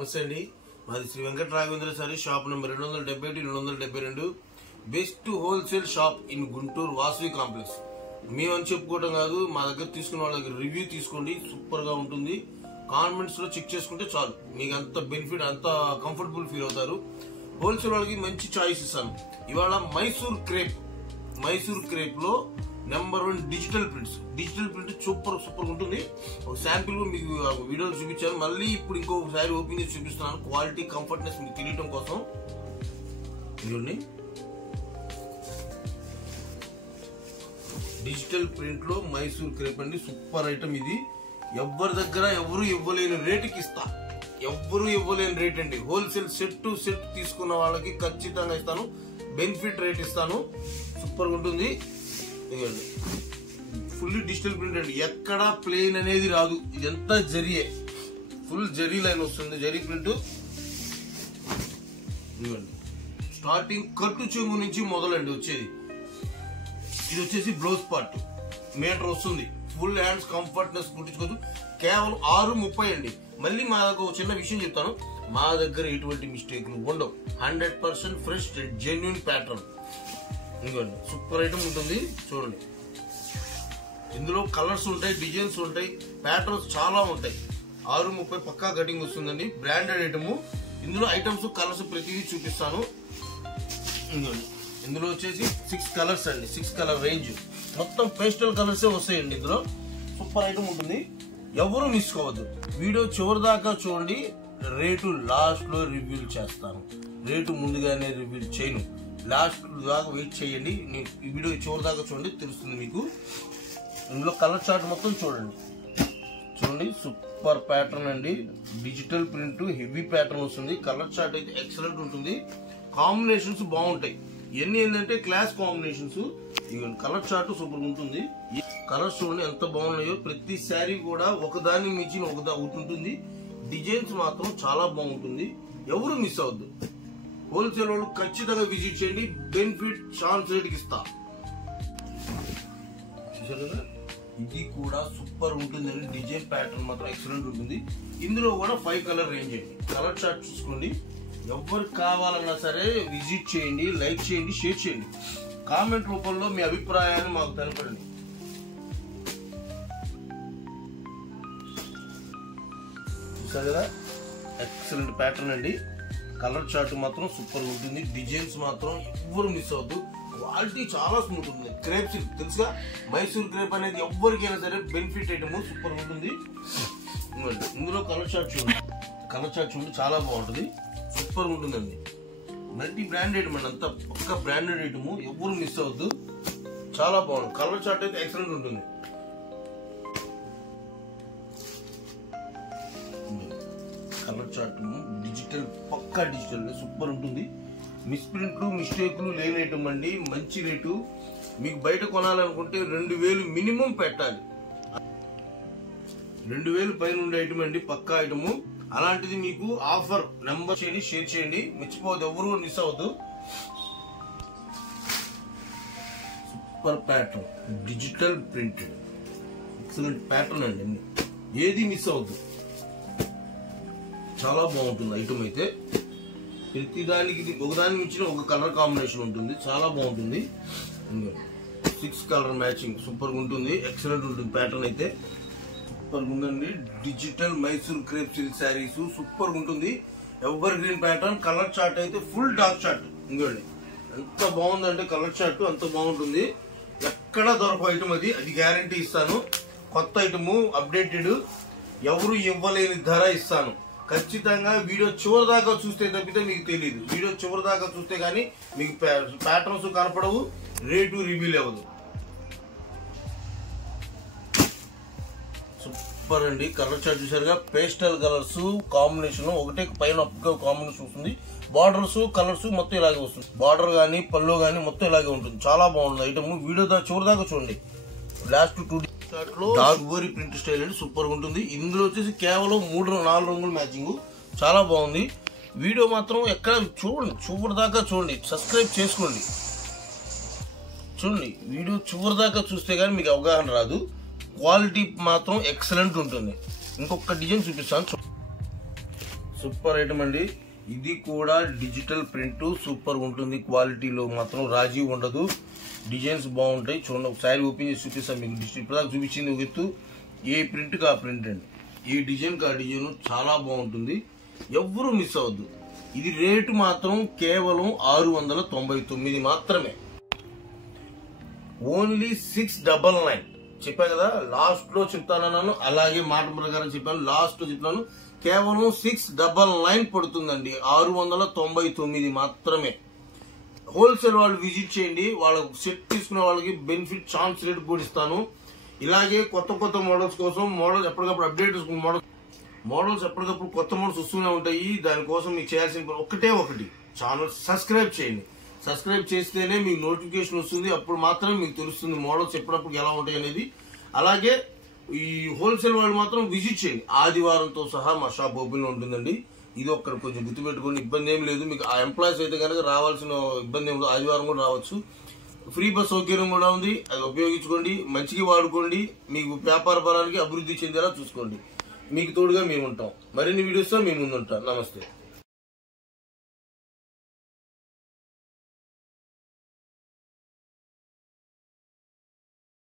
నమస్తే అండి. మాది Shri Venkata Raghavendra sari shop number 271-272 best wholesale shop in Guntur Vasavi complex. మేమని చెప్పుకోవడం కాదు, మా దగ్గర తీసుకున్న వాళ్ళ దగ్గర రివ్యూ తీసుకోండి. సూపర్ గా ఉంటుంది. కాన్వెంట్స్ లో చెక్ చేసుకుంటే చాలు, మీకు అంత బెనిఫిట్, అంత కంఫర్టబుల్ ఫీల్ అవుతారు. హోల్సేల్ వాళ్ళకి మంచి చాయిస్ ఇస్తాను. ఇవాళ మైసూర్ క్రేప్ లో నెంబర్ 1 డిజిటల్ ప్రింట్ సూపర్ ఉంటుంది. ఒక శాంపిల్ మీకు వీడియోలు చూపించాను, మళ్ళీ ఇప్పుడు ఇంకొకసారి ఓపెన్ చేసి చూపిస్తున్నాను. క్వాలిటీ కంఫర్ట్నెస్ మీకు తెలియటం కోసం. ఇవన్నీ డిజిటల్ ప్రింట్ లో మైసూర్ క్రేప్ అండి. సూపర్ ఐటమ్ ఇది. ఎవరి దగ్గర ఎవరు ఇవ్వలేని రేటుకి ఇస్తా. ఎవరు ఇవ్వలేని రేట్ అండి. హోల్సేల్ సెట్ టు సెట్ తీసుకున్న వాళ్ళకి ఖచ్చితంగా ఇస్తాను. బెనిఫిట్ రేట్ ఇస్తాను. సూపర్ ఉంటుంది. ఫుల్ డిజిటల్ ప్రింట్ అండి. ఎక్కడ ప్లేన్ అనేది రాదు. ఇదంతా జరిగే, ఫుల్ జరీ లైన్ వస్తుంది. జరీ ప్రింట్. స్టార్టింగ్ కట్టు చెంగు నుంచి మొదలండి వచ్చేది. ఇది వచ్చేసి బ్లౌజ్ పార్ట్ మీటర్ వస్తుంది. ఫుల్ హ్యాండ్స్ కంఫర్ట్నెస్ కుట్టించుకోవచ్చు. కేవలం 630 అండి. మళ్ళీ మా దగ్గర ఒక చిన్న విషయం చెప్తాను, మా దగ్గర ఎటువంటి మిస్టేక్లు ఉండవు. 100% ఫ్రెష్ జెన్యూన్ ప్యాటర్న్. ఇంకోండి సూపర్ ఐటమ్ ఉంటుంది. చూడండి, ఇందులో కలర్స్ ఉంటాయి, డిజైన్స్ ఉంటాయి, ప్యాటర్న్స్ చాలా ఉంటాయి. 630 పక్కా కటింగ్ వస్తుందండి. Branded item. ఇందులో ఐటమ్స్ కలర్స్ ప్రతిదీ చూపిస్తాను. ఇందులో వచ్చేసి 6 కలర్స్ అండి. 6 కలర్ రేంజ్. మొత్తం పేస్టల్ కలర్సే వస్తాయండి ఇందులో. సూపర్ ఐటమ్ ఉంటుంది. ఎవరు మిస్ కావద్దు. వీడియో చివరి దాకా చూడండి. రేటు లాస్ట్ లో రివ్యూలు చేస్తాను. రేటు ముందుగానే రివ్యూలు చేయను. లాస్ట్ దాకా వెయిట్ చేయండి. ఈ వీడియో చివరి దాకా చూడండి, తెలుస్తుంది మీకు. ఇందులో కలర్ చార్ట్ మొత్తం చూడండి. సూపర్ ప్యాటర్న్ అండి. డిజిటల్ ప్రింట్ హెవీ ప్యాటర్న్ వస్తుంది. కలర్ చార్ట్ అయితే ఎక్సలెంట్ ఉంటుంది. కాంబినేషన్స్ బాగుంటాయి. ఇవన్నీ ఏంటంటే class combinations. Colour chart super ఉంటుంది. కలర్స్ చూడండి ఎంత బాగున్నాయో. ప్రతి శారీ కూడా ఒకదాన్ని మించిన ఒకటి ఉంటుంది. డిజైన్స్ మాత్రం చాలా బాగుంటుంది. ఎవరు మిస్ అవద్దు. హోల్సేల్ వాళ్ళు ఖచ్చితంగా విజిట్ చేయండి. బెనిఫిట్ ఛాన్స్ రేట్కి ఇస్తా. చూసారు కదా, ఇది కూడా సూపర్ ఉంటుంది. డిజైన్ ప్యాటర్న్ మాత్రం ఎక్సలెంట్ ఉంటుంది. ఇందులో కూడా 5 కలర్ రేంజ్ అండి. కలర్ చార్ట్ చూసుకోండి. ఎవరికి కావాలన్నా సరే విజిట్ చేయండి, లైక్ చేయండి, షేర్ చేయండి. కామెంట్ రూపంలో మీ అభిప్రాయాన్ని మాకు తెలపండి. చూసారు కదా, ఎక్సలెంట్ ప్యాటర్న్ అండి. కలర్ చార్ట్ మాత్రం సూపర్ ఉంటుంది. డిజైన్స్ మాత్రం ఎవ్వరు మిస్ అవద్దు. క్వాలిటీ చాలా స్మూత్ ఉంటుంది. క్రేప్ సిల్క్ తెలుసుగా, మైసూర్ క్రేప్ అనేది ఎవరికైనా సరే బెనిఫిట్ ఐటమ్. సూపర్ ఉంటుంది. ఇందులో కలర్ చార్ట్ చూడండి, చాలా బాగుంటుంది. సూపర్ ఉంటుందండి. మల్టీ బ్రాండ్ ఐటమ్ అండి. అంతా పక్క బ్రాండెడ్ ఐటమ్. ఎవరు మిస్ అవద్దు. చాలా బాగుంటుంది. కలర్ చార్ట్ అయితే ఎక్సలెంట్ ఉంటుంది. కలర్ చార్ట్ డిజిటల్, పక్కా డిజిటల్ సూపర్ ఉంటుంది. మిస్ప్రింట్లు మిస్టేక్లు లేని ఐటమ్ అండి. మంచి రేటు. మీకు బయట కొనాలనుకుంటే 2000 మినిమం పెట్టాలి. 2000 పైన ఉండే ఐటమ్ అండి. పక్కా ఐటమ్. అలాంటిది మీకు ఆఫర్. నెంబర్ చేయండి, షేర్ చేయండి. మర్చిపోవద్దు, ఎవరు మిస్ అవ్వద్దు. Super pattern digital print excellent pattern అండి. ఏది మిస్ అవ్వద్దు. చాలా బాగుంటుంది ఐటమ్ అయితే. ప్రతిదానికి ఒకదాని మించిన ఒక కలర్ కాంబినేషన్ ఉంటుంది. చాలా బాగుంటుంది. 6 కలర్ మ్యాచింగ్ సూపర్ ఉంటుంది. ఎక్సలెంట్ ఉంటుంది. ప్యాటర్న్ అయితే సూపర్ ఉందండి. Digital Mysore crepe silk sarees super ఉంటుంది. Evergreen pattern. Colour chart అయితే ఫుల్ డార్క్ చార్ట్. ఇంకోండి ఎంత బాగుందంటే కలర్ చార్ట్ అంత బాగుంటుంది. ఎక్కడ దొరక ఐటమ్ అది గ్యారంటీ ఇస్తాను. కొత్త ఐటమ్, అప్డేటెడ్. ఎవరు ఇవ్వలేని ధర ఇస్తాను. ఖచ్చితంగా వీడియో చివరి దాకా చూస్తే తప్పితే మీకు తెలియదు. వీడియో చివరి దాకా చూస్తే గానీ మీకు ప్యాటర్న్స్ కనపడవు, రేటు రివీల్ అవ్వదు. సూపర్ అండి. కలర్ చార్ట్ చూసారుగా, పేస్టల్ కలర్స్ కాంబినేషన్. ఒకటే పైన కాంబినేషన్ వస్తుంది. బార్డర్స్ కలర్స్ మొత్తం ఇలాగే వస్తుంది. బార్డర్ గానీ పళ్ళు గానీ మొత్తం ఇలాగే ఉంటుంది. చాలా బాగుంటుంది ఐటమ్. వీడియో చివరి దాకా చూడండి. లాస్ట్ 2 డార్క్ ప్రింట్ స్టైల్ అండి. సూపర్ ఉంటుంది. ఇందులో వచ్చేసి కేవలం 3-4 రంగులు మ్యాచింగ్. చాలా బాగుంది. వీడియో మాత్రం ఎక్కడ చూడండి, చివరి దాకా చూడండి. సబ్స్క్రైబ్ చేసుకోండి. చూడండి, వీడియో చివరి దాకా చూస్తే గానీ మీకు అవగాహన రాదు. క్వాలిటీ మాత్రం ఎక్సలెంట్ ఉంటుంది. ఇంకొక డిజైన్ చూపిస్తాను. సూపర్ ఐటమ్ అండి. ఇది కూడా డిజిటల్ ప్రింట్ సూపర్ ఉంటుంది. క్వాలిటీలో మాత్రం రాజీ ఉండదు. డిజైన్స్ బాగుంటాయి. చూడండి ఒకసారి ఓపెన్ చేసి చూపిస్తాను మీకు. ఇప్పుడు చూపించింది ఒక ఎత్తు, ఏ ప్రింట్ కా ప్రింట్ అండి, ఏ డిజైన్ కా డిజైన్ చాలా బాగుంటుంది. ఎవ్వరూ మిస్ అవ్వద్దు. ఇది రేటు మాత్రం కేవలం 699 మాత్రమే. ఓన్లీ 699 చెప్పా కదా, లాస్ట్ లో చెప్తానన్నాను, అలాగే మాట ప్రకారం చెప్పాను, లాస్ట్ లో చెప్తాను. కేవలం 699 పడుతుందండి. 699 మాత్రమే. హోల్సేల్ వాళ్ళు విజిట్ చేయండి. వాళ్ళకు సెట్ తీసుకునే వాళ్ళకి బెనిఫిట్ ఛాన్స్ రేట్ కూడా ఇస్తాను. ఇలాగే కొత్త కొత్త మోడల్స్ కోసం మోడల్స్ ఎప్పటికప్పుడు అప్డేట్ మోడల్స్ ఎప్పటికప్పుడు కొత్త మోడల్స్ వస్తూనే ఉంటాయి. దానికోసం మీకు చేయాల్సిన ఒకటే ఒకటి, ఛానల్ సబ్స్క్రైబ్ చేయండి. సబ్స్క్రైబ్ చేస్తేనే మీకు నోటిఫికేషన్ వస్తుంది. అప్పుడు మాత్రమే మీకు తెలుస్తుంది మోడల్స్ ఎప్పుడప్పుడు ఎలా ఉంటాయి అనేది. అలాగే ఈ హోల్సేల్ వాళ్ళు మాత్రం విజిట్ చేయండి. ఆదివారంతో సహా మా షాప్ ఓపెన్ ఉంటుందండి. ఇది ఒక్కరు కొంచెం గుర్తుపెట్టుకోండి. ఇబ్బంది ఏం లేదు. మీకు ఆ ఎంప్లాయీస్ అయితే కనుక రావాల్సిన ఇబ్బంది ఏం లేదు. ఆదివారం కూడా రావచ్చు. ఫ్రీ బస్ సౌకర్యం కూడా ఉంది. అది ఉపయోగించుకోండి, మంచిగా వాడుకోండి. మీకు వ్యాపార పరానికి అభివృద్ధి చెందేలా చూసుకోండి. మీకు తోడుగా మేము ఉంటాం. మరిన్ని వీడియోస్తో మేము ముందుంటాం. నమస్తే.